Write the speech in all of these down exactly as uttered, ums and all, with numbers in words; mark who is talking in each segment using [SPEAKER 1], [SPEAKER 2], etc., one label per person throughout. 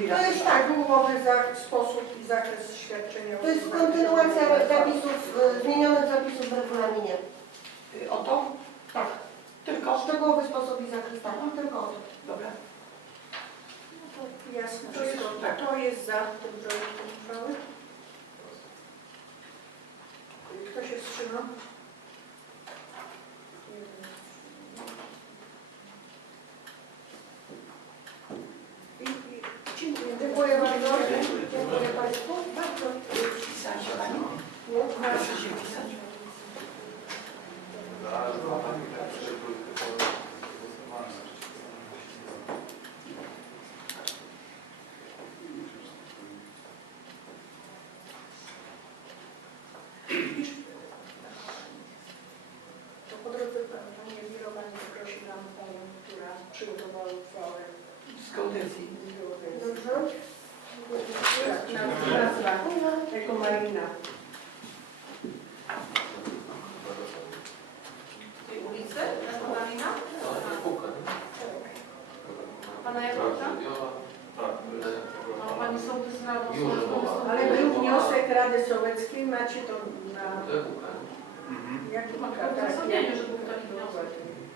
[SPEAKER 1] To jest tak, umowy za sposób i zakres świadczenia.
[SPEAKER 2] To jest kontynuacja zapisów, y, zmienionych zapisów w regulaminie.
[SPEAKER 3] O to?
[SPEAKER 2] Tak.
[SPEAKER 3] Tylko?
[SPEAKER 2] Szczegółowy sposób i zakres, tak, no tylko o to.
[SPEAKER 3] Dobra.
[SPEAKER 1] No to jasne, to jest, tak. To jest za tym projektem uchwały. Kto się wstrzymał? I, i, dziękuję. Dziękuję bardzo. Dziękuję Państwu. Bardzo.
[SPEAKER 3] Pisać Pani?
[SPEAKER 1] Nie,
[SPEAKER 3] Proszę się pisać.
[SPEAKER 1] To po drodze Panie Wirowani prosi nam Panią, która przygotowała uchwałę.
[SPEAKER 3] Z geodezji.
[SPEAKER 1] Dobrze? Nazwa. Jako Marina.
[SPEAKER 4] Tej ulicy? Jako Marina? Pana Jakubka? No, Pani Sołtys Rado.
[SPEAKER 1] Ale był wniosek Rady Sołeckiej, macie to na... Jaki ma
[SPEAKER 4] W uzasadnieniu, że był taki wniosek.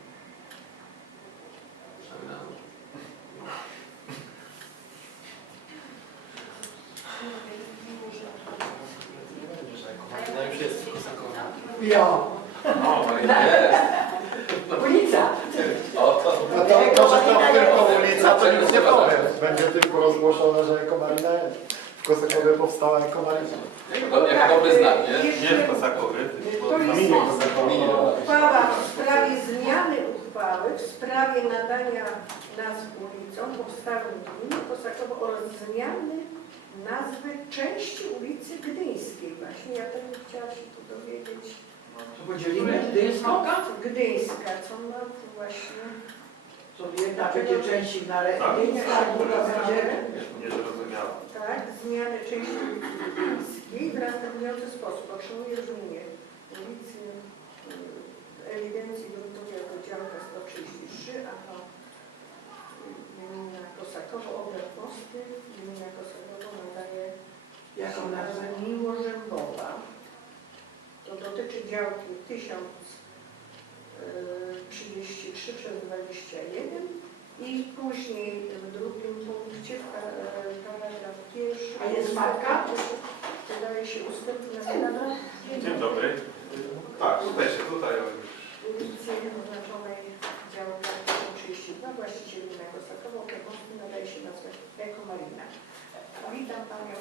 [SPEAKER 5] Marina już jest w Kosakowie.
[SPEAKER 3] Ja.
[SPEAKER 5] O, Marina jest.
[SPEAKER 3] Ulica.
[SPEAKER 5] O, to...
[SPEAKER 6] No to, to, że to tylko ulica, to nic nie powiem. Będzie tylko rozgłoszone, że Ekomarina jest. W Kosakowie powstała Ekomarina.
[SPEAKER 5] Jak dobry znak, nie?
[SPEAKER 1] Jeszcze
[SPEAKER 7] Nie w Kosakowie, tylko
[SPEAKER 1] To
[SPEAKER 7] w
[SPEAKER 1] jest
[SPEAKER 6] Minie Kosakowa.
[SPEAKER 1] uchwała w sprawie zmiany uchwały w sprawie nadania nazw ulicom powstałym w gminie Kosakowo oraz zmiany nazwy części ulicy Gdyńskiej. Właśnie ja bym chciała się tu dowiedzieć.
[SPEAKER 3] To podzielimy Gdyńską?
[SPEAKER 1] Gdyńska, co ma tu właśnie...
[SPEAKER 3] Sobie jedna będzie częścik na
[SPEAKER 7] Tak.
[SPEAKER 3] Gdyńska, a druga będzie...
[SPEAKER 7] Nie zrozumiałam.
[SPEAKER 1] Tak, zmiany części ulicy Gdyńskiej w następujący sposób. Otrzymuje brzmienie ulicy y, ewidencji gruntowej jako działka sto trzydzieści trzy, a to gmina Kosakowo, obręb mosty, gmina Kosakowo nadaje
[SPEAKER 3] Jaką nazwę?
[SPEAKER 1] Miłorzębowa. To dotyczy działki tysiąc trzydzieści trzy przez dwadzieścia jeden i później w drugim punkcie paragraf pierwszy.
[SPEAKER 3] A jest matka?
[SPEAKER 1] Wydaje się ustęp na
[SPEAKER 7] Dzień dobry. Tak, tutaj się, tutaj.
[SPEAKER 1] ulicy oznaczonej działka tysiąc trzydzieści dwa, właściciel gmina Kosakowo, Kiermowski nadaje się nazwę Ekomarina. Witam Panią.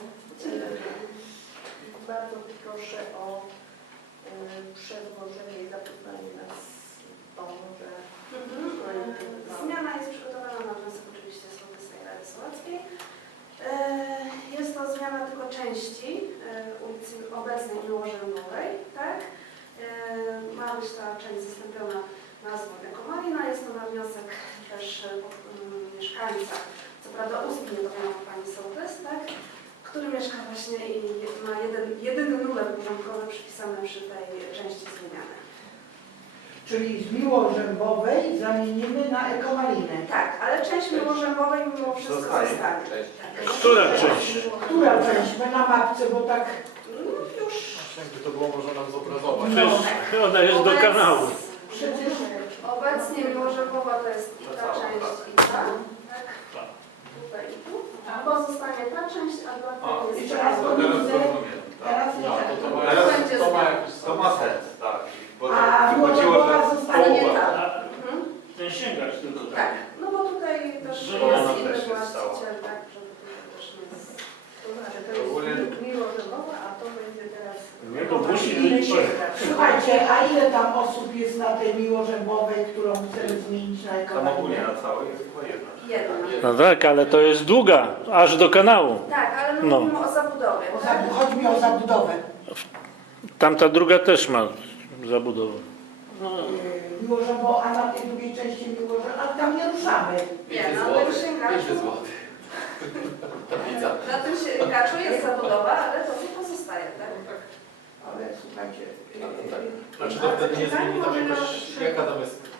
[SPEAKER 1] Bardzo proszę o przedłożenie i zapoznanie nas z tą, że
[SPEAKER 4] Zmiana jest przygotowana na wniosek oczywiście Sołtysa i Rady Sołeckiej. Jest to zmiana tylko części ulicy obecnej Miłorzębowej, tak? Ma być ta część zastąpiona nazwą Ekomarina. Jest to na wniosek też mieszkańca, co prawda ustnie to miała Pani Sołtys, tak? Który mieszka właśnie i ma jeden, jedyny numer porządkowy przypisany przy tej części zmienianej.
[SPEAKER 3] Czyli z Miłorzębowej zamienimy na Ekomarinę.
[SPEAKER 4] Tak, ale część Miłorzębowej mimo wszystko
[SPEAKER 7] Zostaje.
[SPEAKER 4] zostanie.
[SPEAKER 5] Cześć.
[SPEAKER 4] Tak.
[SPEAKER 7] Która część?
[SPEAKER 3] Która część? My na mapce, bo tak...
[SPEAKER 4] No już.
[SPEAKER 5] Jakby to było, można nam zobrazować.
[SPEAKER 7] Przecież ona jest do kanału.
[SPEAKER 3] Przecież...
[SPEAKER 4] Obecnie Miłorzębowa to jest i ta część i ta. Tak? Tutaj i tu. A pozostanie ta część, a dla tej jest...
[SPEAKER 3] Jeszcze raz
[SPEAKER 7] To teraz
[SPEAKER 3] widzę.
[SPEAKER 7] rozumiem.
[SPEAKER 3] Teraz
[SPEAKER 5] No,
[SPEAKER 3] nie
[SPEAKER 5] to, to, ma,
[SPEAKER 7] Teraz
[SPEAKER 5] jakiś- to ma jakiś
[SPEAKER 7] To ma sens, tak. Bo
[SPEAKER 3] A
[SPEAKER 7] tak wychodziło,
[SPEAKER 3] Miłorzębowa
[SPEAKER 7] że
[SPEAKER 3] zostanie
[SPEAKER 7] połowa.
[SPEAKER 3] tak.
[SPEAKER 4] Mhm.
[SPEAKER 7] Ten sięgacz tylko
[SPEAKER 4] Tak, no bo tutaj też
[SPEAKER 7] Że
[SPEAKER 4] jest
[SPEAKER 7] ona
[SPEAKER 4] inny
[SPEAKER 7] też jest
[SPEAKER 4] właściciel, tak, żeby tutaj też nie jest...
[SPEAKER 1] to znaczy to
[SPEAKER 7] Ogólnie-
[SPEAKER 1] jest Miłorzębowa, a to będzie teraz
[SPEAKER 7] Nie, to musi
[SPEAKER 1] Ekomarina
[SPEAKER 7] być-
[SPEAKER 1] Sięgacz.
[SPEAKER 3] Słuchajcie, a ile tam osób jest na tej Miłorzębowej, którą chcemy zmienić na
[SPEAKER 7] Tam ogólnie
[SPEAKER 3] Ekomarinę?
[SPEAKER 7] na całej jest chyba jedna.
[SPEAKER 4] Jedna.
[SPEAKER 8] No tak, ale to jest długa, aż do kanału.
[SPEAKER 4] Tak, ale my
[SPEAKER 8] No.
[SPEAKER 4] mówimy o zabudowie,
[SPEAKER 3] O
[SPEAKER 4] tak?
[SPEAKER 3] zabu- Chodzi mi o zabudowę.
[SPEAKER 8] Tamta druga też ma zabudowę.
[SPEAKER 3] Yy, Miłorzębowa, a na tej drugiej części Miłorzębowej, ale tam nie ruszamy.
[SPEAKER 4] Nie,
[SPEAKER 5] pięć
[SPEAKER 4] no
[SPEAKER 5] złotych.
[SPEAKER 4] ten sięgaczu...
[SPEAKER 5] pięć złotych. Tablica.
[SPEAKER 4] Na tym sięgaczu jest zabudowa, ale to nie pozostaje, tak?
[SPEAKER 3] Ale słuchajcie...
[SPEAKER 5] A to tak.
[SPEAKER 3] yy,
[SPEAKER 5] Znaczy to wtedy nie zmieni tam jakoś, jaka tam jest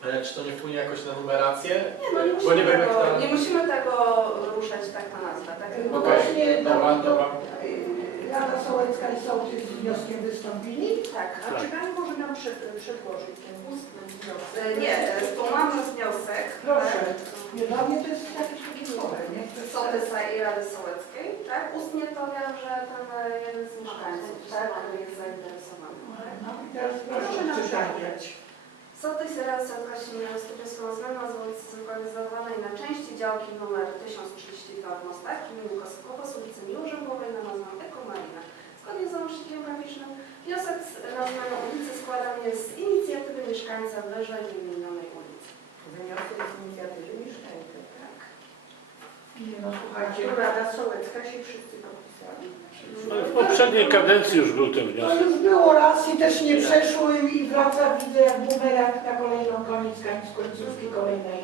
[SPEAKER 5] Ale czy to nie wpłynie jakoś na numerację?
[SPEAKER 4] Nie, no nie
[SPEAKER 5] Bo
[SPEAKER 4] musimy,
[SPEAKER 5] nie wiem, jak
[SPEAKER 4] tego,
[SPEAKER 5] to-
[SPEAKER 4] nie musimy tego ruszać tak na nazwę. Tak?
[SPEAKER 3] No
[SPEAKER 5] Okej,
[SPEAKER 3] właśnie,
[SPEAKER 5] dobra,
[SPEAKER 3] to,
[SPEAKER 5] dobra.
[SPEAKER 3] y, Rada Sołecka i Sołtys z wnioskiem wystąpili.
[SPEAKER 4] Tak.
[SPEAKER 1] A czy Pani może nam przed, przedłożyć ten ustny wniosek?
[SPEAKER 4] E, Nie, e, tu mamy wniosek.
[SPEAKER 3] Proszę.
[SPEAKER 4] tak,
[SPEAKER 3] Nie, dla mnie to jest jakieś takie słowo, nie? To jest-
[SPEAKER 4] Sołtysa i Rady Sołeckiej, tak? Ustnie to wiem, że ten e, jeden z mieszkańców, tak, jest zainteresowany. tak?
[SPEAKER 3] No i teraz proszę
[SPEAKER 1] Proszę nam
[SPEAKER 3] czytanie.
[SPEAKER 1] przeczytać.
[SPEAKER 4] Sołtys i Rada Sołecka Siemienia Stopniowską zmianą z ulicy zlokalizowanej na części działki numer tysiąc trzydzieści dwa w Mostach w gminie Kosokowo z ulicy Miłorzębowej na nazwę Ekomarina. Zgodnie z załącznikiem graficznym wniosek z- na zmianę ulicy składany jest z inicjatywy mieszkańca wyżej wymienionej ulicy.
[SPEAKER 1] Wniosek z inicjatywy mieszkańca, tak?
[SPEAKER 3] Nie no, słuchajcie.
[SPEAKER 1] Rada Sołecka się wszyscy podpisali.
[SPEAKER 8] No, w poprzedniej kadencji już był ten
[SPEAKER 3] To
[SPEAKER 8] wniosek.
[SPEAKER 3] już było raz i też nie przeszło i wraca, widzę jak bumerang na kolejną koniec, koniec końcówki kolejnej.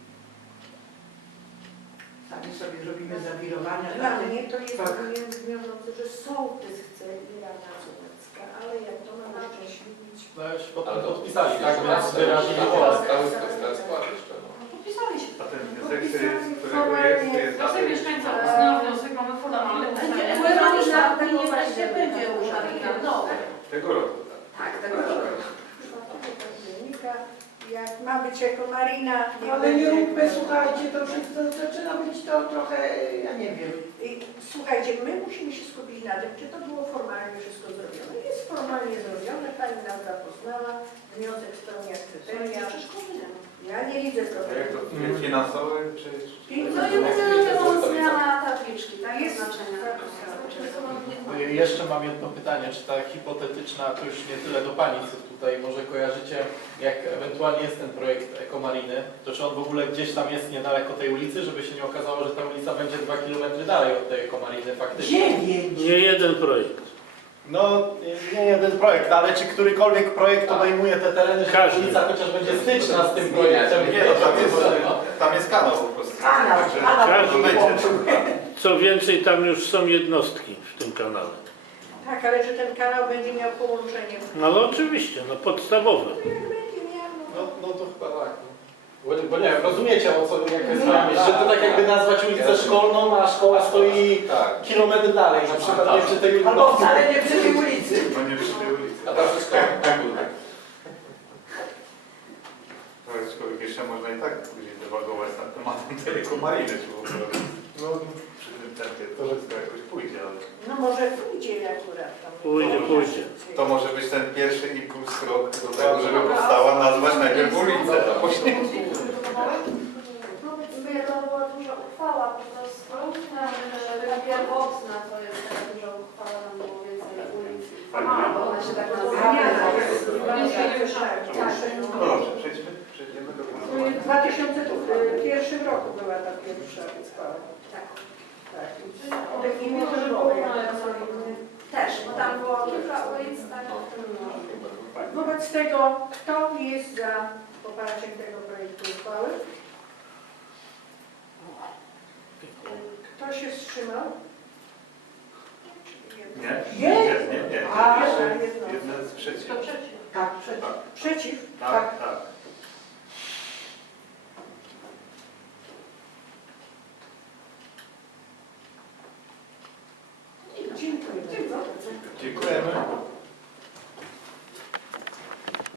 [SPEAKER 3] Sami sobie robimy zawirowania.
[SPEAKER 1] Dla mnie to jest
[SPEAKER 3] Tak.
[SPEAKER 1] wiążące, że sołtys chce i Rada Sołecka, ale jak to mamy uszczęśliwić?
[SPEAKER 5] No już potem Ale to podpisali, tak?
[SPEAKER 1] Ale
[SPEAKER 5] Więc
[SPEAKER 1] to-
[SPEAKER 5] wyrazili
[SPEAKER 1] ale-
[SPEAKER 5] wolę.
[SPEAKER 7] Tak.
[SPEAKER 5] Stały stały skład jeszcze. No.
[SPEAKER 1] Podpisali się.
[SPEAKER 7] A ten wniosek, z którego jest, to jest
[SPEAKER 9] Wniosek mieszkańcowy, z nią wniosek mamy fundament.
[SPEAKER 4] Marina tego
[SPEAKER 2] Nie
[SPEAKER 4] właśnie
[SPEAKER 2] będzie
[SPEAKER 4] Marina.
[SPEAKER 2] No.
[SPEAKER 7] tego roku.
[SPEAKER 4] Tak, tego roku.
[SPEAKER 1] października, jak ma być jako Marina, niech
[SPEAKER 3] Ale nie
[SPEAKER 1] będzie-
[SPEAKER 3] róbmy, słuchajcie, to wszystko zaczyna być to trochę, ja nie wiem.
[SPEAKER 1] I słuchajcie, my musimy się skupić na tym, czy to było formalnie wszystko zrobione. Jest formalnie zrobione, Pani nas zapoznała, wniosek spełnia kryteria. Ja nie widzę
[SPEAKER 7] A jak
[SPEAKER 1] problemu.
[SPEAKER 7] to finansowe, czy...
[SPEAKER 4] No i jedynie to zmiana tabliczki, tak?
[SPEAKER 1] Jest
[SPEAKER 4] Znaczenia.
[SPEAKER 5] Jeszcze mam jedno pytanie, czy ta hipotetyczna, to już nie tyle do Pani, co tutaj może kojarzycie, jak ewentualnie jest ten projekt Ekomariny, to czy on w ogóle gdzieś tam jest niedaleko tej ulicy, żeby się nie okazało, że ta ulica będzie dwa kilometry dalej od tej Ekomariny faktycznie?
[SPEAKER 3] Dziewięć!
[SPEAKER 8] Nie jeden projekt.
[SPEAKER 5] No, nie jeden projekt, ale czy którykolwiek projekt obejmuje te tereny, że ta
[SPEAKER 8] Każdy.
[SPEAKER 5] ulica chociaż będzie styczna z tym projektem?
[SPEAKER 7] Nie, no tam jest, tam jest kanał po prostu.
[SPEAKER 3] Kanał,
[SPEAKER 7] Także
[SPEAKER 3] kanał
[SPEAKER 8] Każdy
[SPEAKER 7] będzie.
[SPEAKER 3] połączył.
[SPEAKER 8] Co więcej, tam już są jednostki w tym kanale.
[SPEAKER 1] Tak, ale że ten kanał będzie miał połączenie.
[SPEAKER 8] No ale oczywiście, no podstawowe.
[SPEAKER 1] Jak będzie miał,
[SPEAKER 5] No, no to chyba tak. no. Bo, bo nie wiem, rozumiecie o co, jaka jest moja myśl, że to tak jakby nazwać ulicę szkolną, a szkoła stoi
[SPEAKER 7] Tak.
[SPEAKER 5] kilometr dalej, na przykład nie przy tej
[SPEAKER 3] Albo
[SPEAKER 5] no,
[SPEAKER 3] wcale nie przy tej ulicy.
[SPEAKER 7] No nie przy tej ulicy.
[SPEAKER 5] a ta wszystko
[SPEAKER 7] To aczkolwiek jeszcze można i tak później dywagować nad tematem tej Ekomariny, czy w ogóle
[SPEAKER 6] No,
[SPEAKER 7] przy tym tempie to wszystko jakoś pójdzie, ale
[SPEAKER 1] no może pójdzie akurat tam.
[SPEAKER 8] Pójdzie, pójdzie.
[SPEAKER 7] to może być ten pierwszy impuls, krok do tego, żeby powstała nazwać najpierw ulicę, a później...
[SPEAKER 4] To była duża uchwała po prostu, że ta pierwotna to jest taka duża uchwała, tam było więcej ulic. A, bo ona się tak
[SPEAKER 1] Zmiana
[SPEAKER 4] nazywa.
[SPEAKER 1] jest
[SPEAKER 7] No dobrze, przejdźmy, przejdziemy do głosowania.
[SPEAKER 1] w dwa tysiące pierwszym roku była ta pierwsza uchwała.
[SPEAKER 4] Tak.
[SPEAKER 1] Tak. Te imię to było, jak to sobie-
[SPEAKER 4] Też, bo tam było kilka ulic, tak, o tym może.
[SPEAKER 1] Wobec tego, kto jest za poparciem tego projektu uchwały? Kto się wstrzymał?
[SPEAKER 7] Nie?
[SPEAKER 3] Nie?
[SPEAKER 7] Nie, nie, nie.
[SPEAKER 3] A,
[SPEAKER 7] Jeszcze
[SPEAKER 1] jedno.
[SPEAKER 7] jedna z przeciw.
[SPEAKER 3] Tak, przecież.
[SPEAKER 1] Przeciw?
[SPEAKER 7] Tak, tak.